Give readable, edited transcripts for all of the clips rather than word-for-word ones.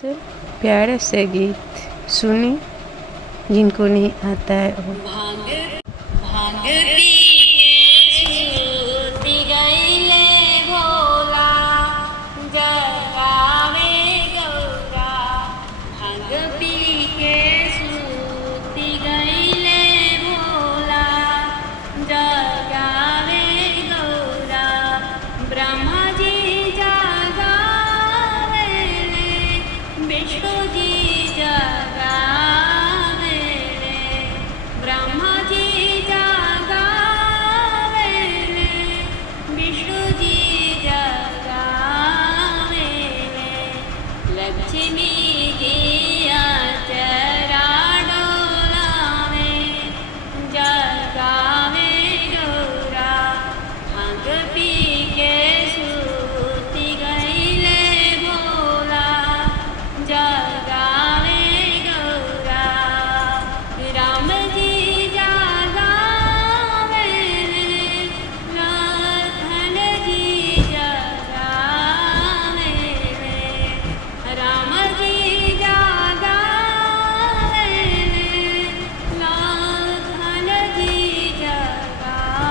से प्यारे से गीत सुनी जिनको नहीं आता है वो। भांग पी के सूती गईले भोला जगावे गौरा। भांग पी के सूती गईले भोला जगावे गौरा। ब्रह्मा जी जगावेले विष्णु जी जगावेले। ब्रह्मा जी जगावेले विष्णु जी जगावेले। लक्ष्मी जी आचरा डोलावे जगावे गौरा। भांग पी के सूती गईले भोला जगावे गौरा। राम जी जगावेले लखन जी जगावेले। राम जी जगावेले लखन जी जगावेले।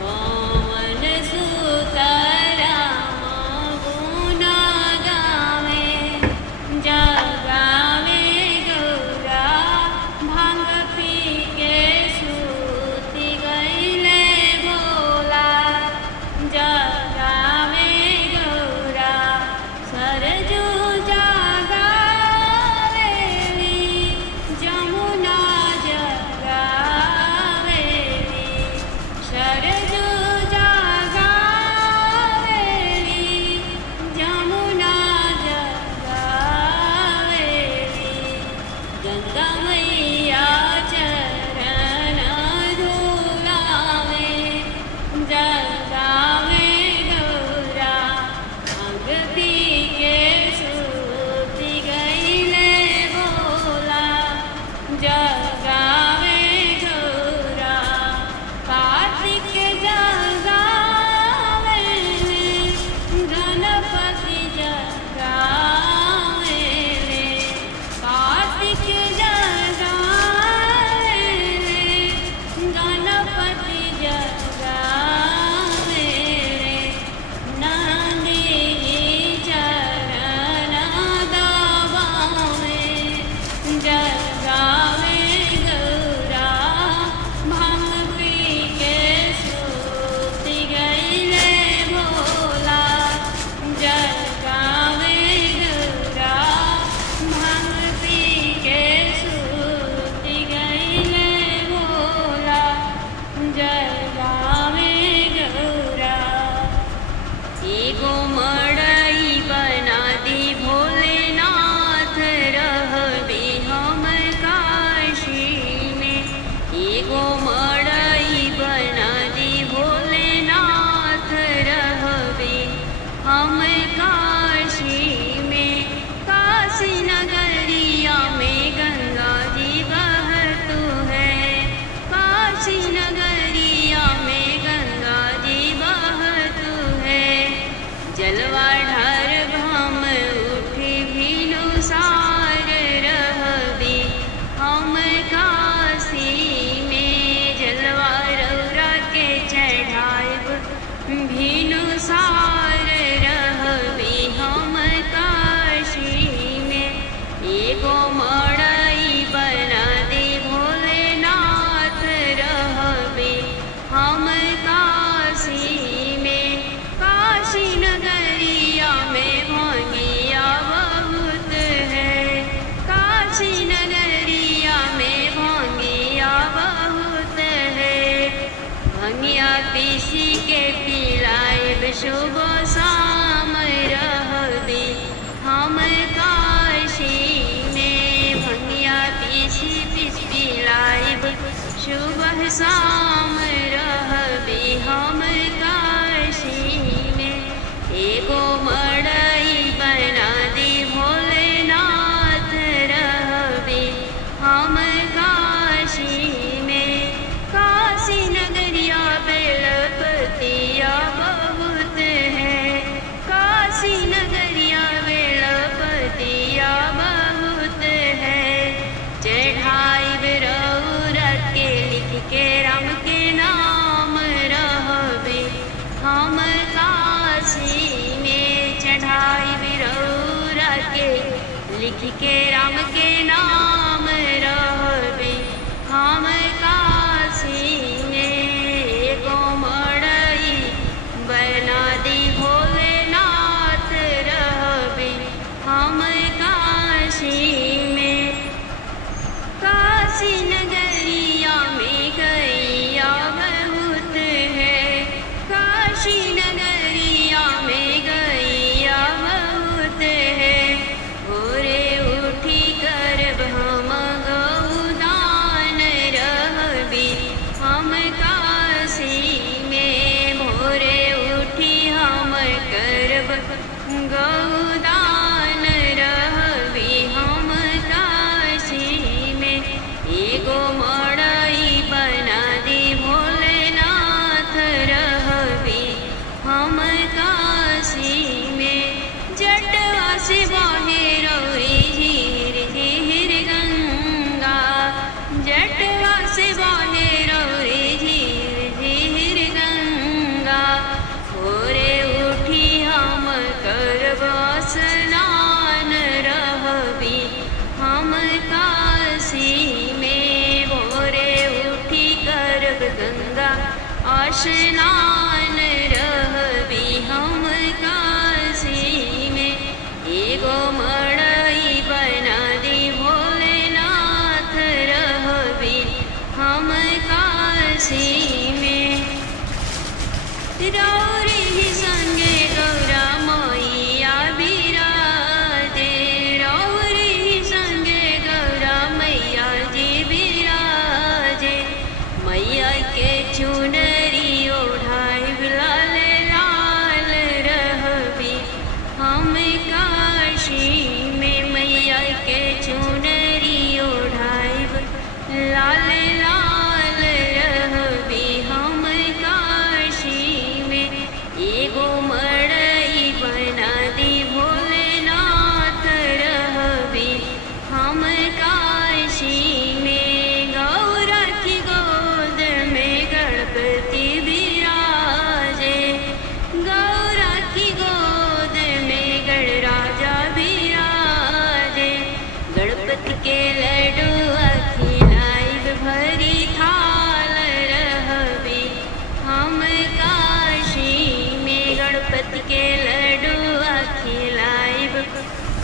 पवन सुत राम गुण गावे जगावे गौरा। भांग पी के सूती गईले भोला जगावे गौरा। सरजू जगावेली जमुना जगावेली। सरजू जगावेली जमुना जगावेली। गंगा मैया चरण धुलावे जगावे गौरा। भांग पी के लिख के राम के नाम रहबे हम काशी में। गो मड़ई बना दी भोलेनाथ रहबे हम काशी में। काशी नगरिया में गैया बहुत है, काशी नगरिया में गैया बहुत है। भोरे उठी करब हम गौदान रहबी हम काशी में। भोरे उठी हम करब गौदान रहबी हम काशी में। एगो मड़ई बना दी भोलेनाथ रहबी हम काशी में। जटवा से बहे रोई झीर झीर गंगा, जटवा से बहे रोई झीर झीर गंगा। भोरे उठी हम करब स्नान रहबी हम काशी में। भोरे उठी करब गंगा स्नान रहबी हम काशी में। एगो मड़ई बना दी भोलेनाथ रहबी हम काशी में। रौरी ही संगे गौरा मैया बिराजे, रौरी ही संगे गौरा मैया जी बिराजे। मैया के चुनरी ओढ़ाई लाल लाल रहबी हम काशी में। मैया के चुनरी ओढ़ाई लाल लाल रहबी हम काशी में। एगो मड़ई बना दी भोलेनाथ रहबी हम काशी में। गौरा की गोद में गणपति बिराजे, गौरा की गोद में गणराजा बिराजे। गणपति के लड्डुआ खिलाइब भरी थाल रहबी हम काशी में। गणपति के लड्डुआ खिलाइब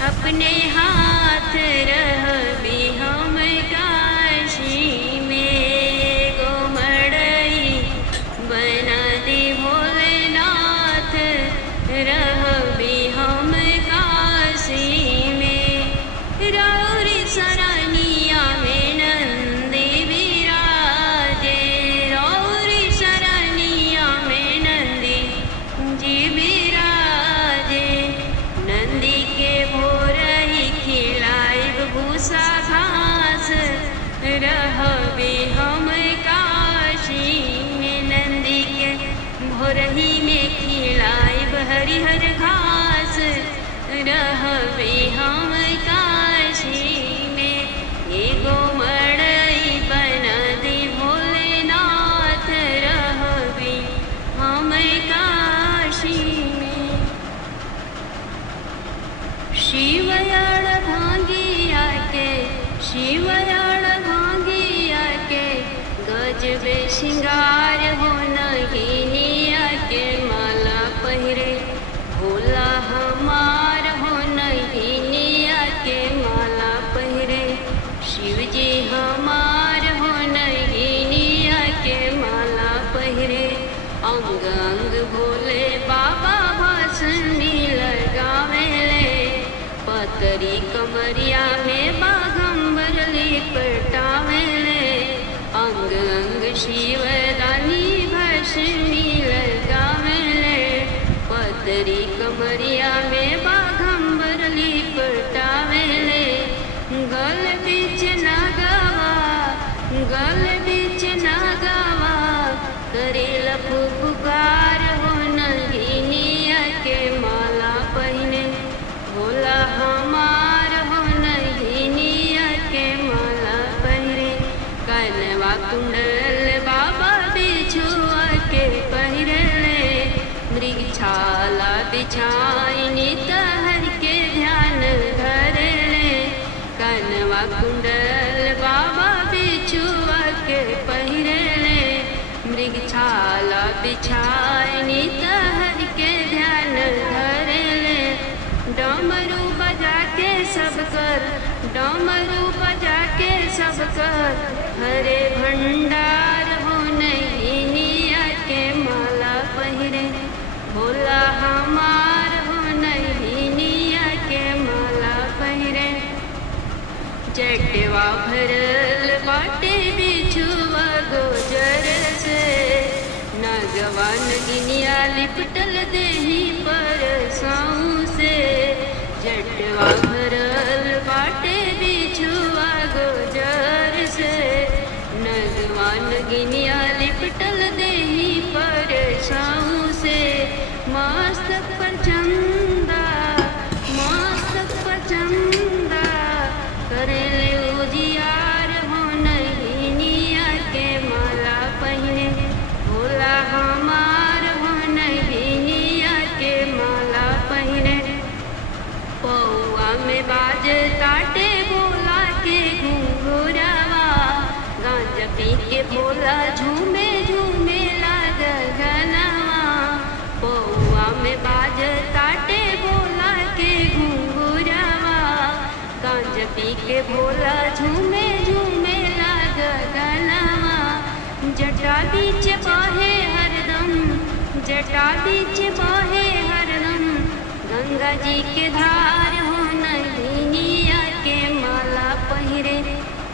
अपने हाथ रहबी हम काशी में। गो मड़ई बना दी भोलेनाथ रहबी हम काशी में। रौरी सरनिया में नंदी बिराजे, रौरी सरनिया में नंदी जी बिराजे। नंदी के भोर ही खिलाइब भूसा घास रहबी हम काशी में। नंदी के भोर ही में खिलाइब हरिहर घास रहबी हम काशी में। एगो मड़ई बना दी भोलेनाथ रहबी हम काशी में। शिवयाण भांगिया के, शिवयाण भांगिया के गजबे श्रृंगार हो नगिनिया के माला पहिरे भोला हमार हो नगिनिया के माला पहिरे। शिवजी हमार हो नगिनिया के माला पहिरे। अंग अंग भोले बाबा भस्मी लगावेले, पतरी कमरिया में बागंबर लिपटावेले। अंग अंग शिवदानी भस्मी लगावेले, पतरी कमरिया में बागंबर लिपटावेले। गल बीच नागवा, गल बीच नागवा करेला पुकार हो नगिनिया के माला पहिने भोला हमार डमरू बजा के सब कर, डमरू बजा के सब कर, हरे भंडार हो नैनिया के माला पहिरे, भोला हमार हो नैनिया के माला पहिरे। जटवा भरल बाटे बिछुआ गोजर से, नगवा नगिनिया लिपटल देही पर साऊ से। जटवा भरल बाटे बिछुआ गोजर से, नगवा नगिनिया लिपटल देही पर साऊ से। मस्तक पर चंदा, मस्तक पर चंदा, करेले उजियार हो नैनिया के माला पहिने, भोला हमार हो नैनिया के माला पहिने। पौआ में बाज काटे भोला के घुंघुरवा, गांजा पी के भोला झूमे झूमे लागल गनवा। पौआ में बाज काटे भोला के घुंघुरवा, गांजा पी के भोला झूमे झूमे लागल गनवा। जटा बीच बहे हरदम, जटा बीच बहे हरदम, गंगा जी के धार हो नैनिया के माला पहिरे,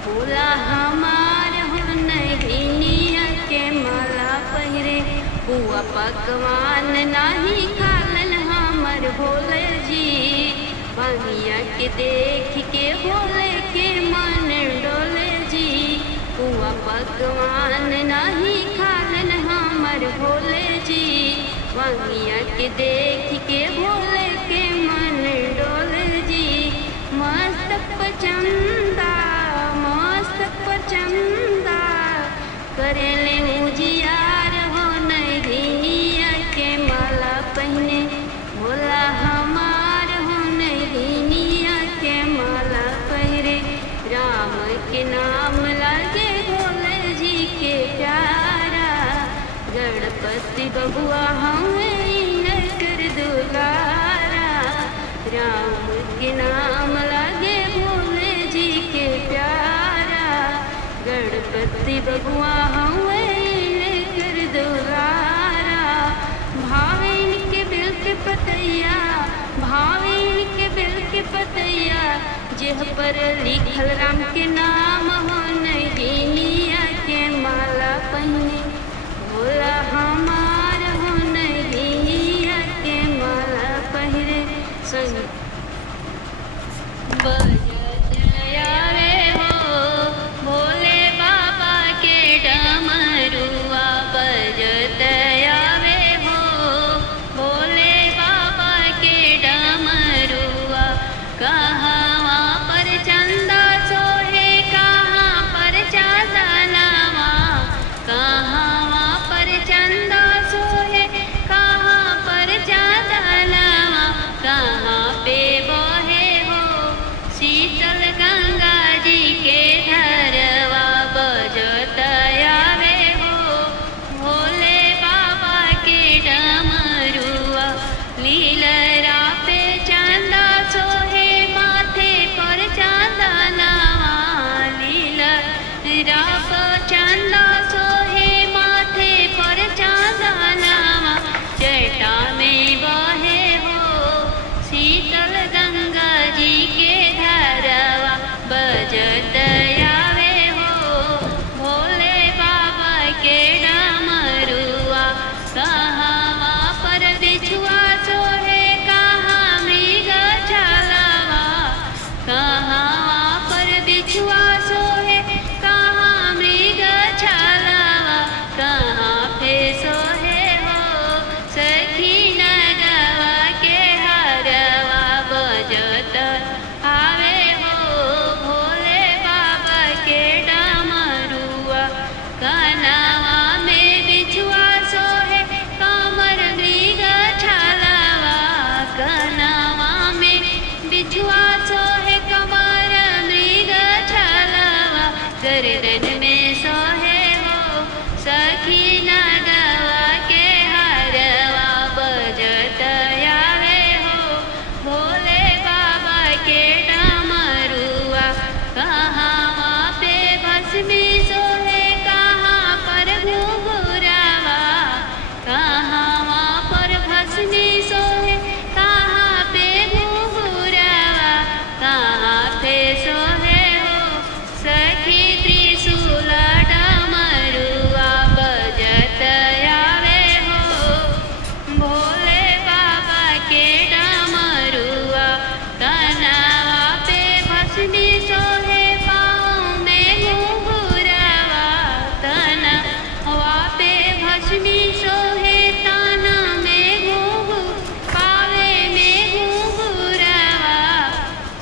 भोला हमार हो नैनिया के माला पहिरे। पुआ पकवान नाही खालन हमर भोले जी, बनिया के देख के भोले के मन डोले जी। पुआ पकवान नाही खालन हमर भोले जी, बनिया के देख के भोले के मन डोले जी। मस्तक पर चंदा, मस्तक पर चंदा, करेले उजियार हो नैनिया के माला पहिने, भोला हमार हो नैनिया के माला पहिरे। राम के नाम लागे भोले जी के प्यारा, गणपति बबुआ हमें कर दुलारा। राम के नाम लागे भोले जी के प्यारा, गणपति बबुआ हमें कर दुलारा। भावेन के बिल के पतैया, भावेन के बिल के पतैया, जेह पर लिखल राम के नाम हो नैनिया के माला पहिने, भोला हमार हो नैनिया के माला पहिरे। संग बजत आवे हो भोले बाबा के डमरुआ, बजत आवे हो भोले बाबा के डमरुआ। कहाँ पर चंदा सोहे, कहाँ पर चादनवा, कहाँ पर चंदा सोहे, कहाँ पर चादनवा। कहाँ पे बहे हो शीतल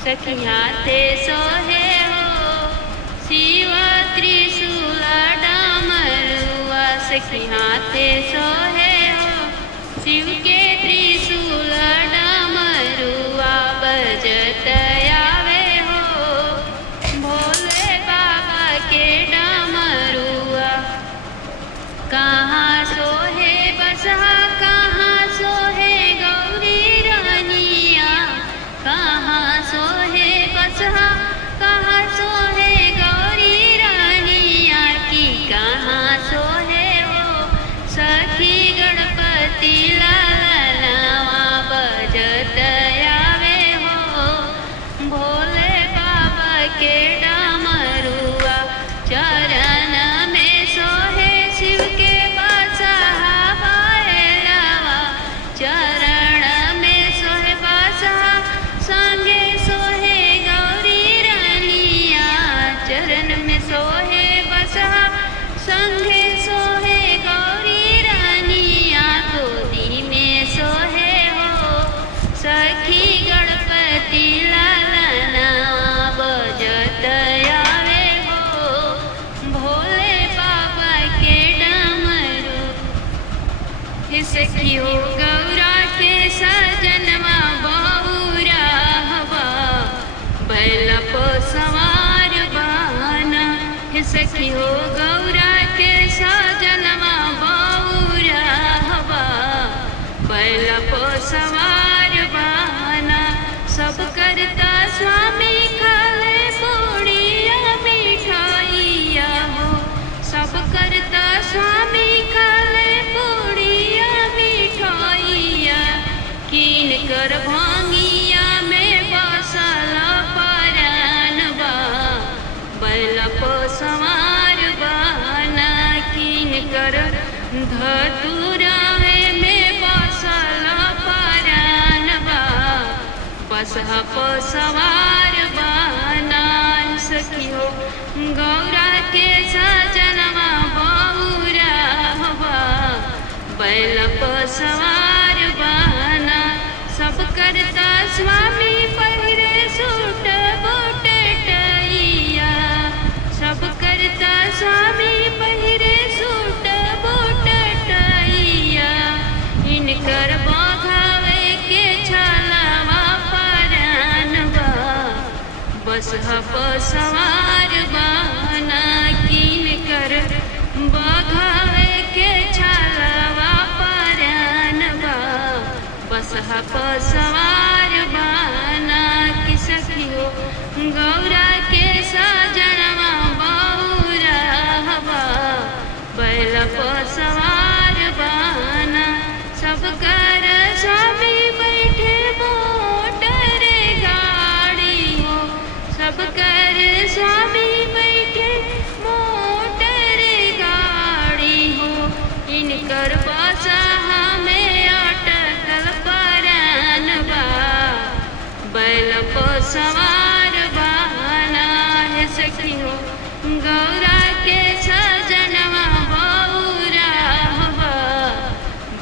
सखी हाथे सोहे हो शिव त्रिशूल डमरुआ। सखी हाथे सोहे हो शिव के त्रिशूल डमरुआ। बजत आवे हो भोले बाबा के डमरुआ। कहाँ सोहे बसहा कहाँ सोहे गौरी रानिया। कहाँ सोहे बसहा कहाँ सोहे गौरी रानिया की। कहाँ सोहे हो सखी गणपति लालनावा। बजत आवे हो भोले बाबा के डमरुआ। चरण में सोहे शिव के बसहा भैरवा। चरण में सोहे बसहा संगे सोहे गौरी रानिया। चरण में सोहे बसहा संगे सोहे गौरी रानिया। गोदी में सोहे हो सखी गणपति लालना। बजत आवे हो भोले बाबा के डमरू। हे सखी हो गौरा के सजनवा बहुरा हवा बैल पो सवार बहाना। हे सखी हो गौरा के सजनवा बहुरा हवा बैल पो सवार बहाना। सब करता स्वामी खाले पूड़िया मिठाइया हो। सब करता स्वामी खाले पूड़िया मिठाइया। कीन कर भांगिया में बसल परानवा बैल पो सवार बहाना। कीन कर धतुरा में बसल परानवा बसहा पो सवार बहाना। सखी हो गौरा के सजनवा बहुरा हवा बैल पो सवार बहाना। सब करता स्वामी पहिरे सूट बूट टैया। सब करता स्वामी पहिरे सूट बूट टैया। इनकर बघावे के छलवा परानवा बसहा पो सवार बहाना। कीन कर बघावे के छलवा परानवा बसहा पो सवार बहाना। कि सखी हो गौरा के सजनवा बहुरा हवा बैल पो सवार बहाना। सब कर स्वामी बैठे मोटर गाड़ी हो। सब कर स्वामी बैठे मोटर गाड़ी हो। इनकर बसहा में अटकल परानवा बैल पो सवार बहाना। हे सखी हो गौरा के सजनवा बहुरा हवा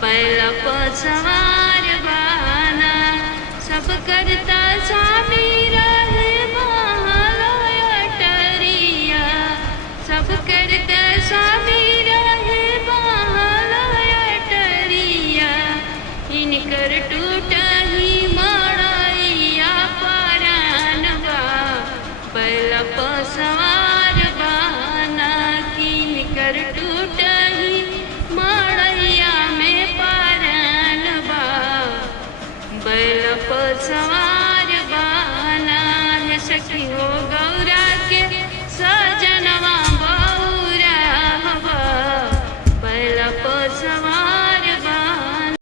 बैल पो सवार बहाना। सब करता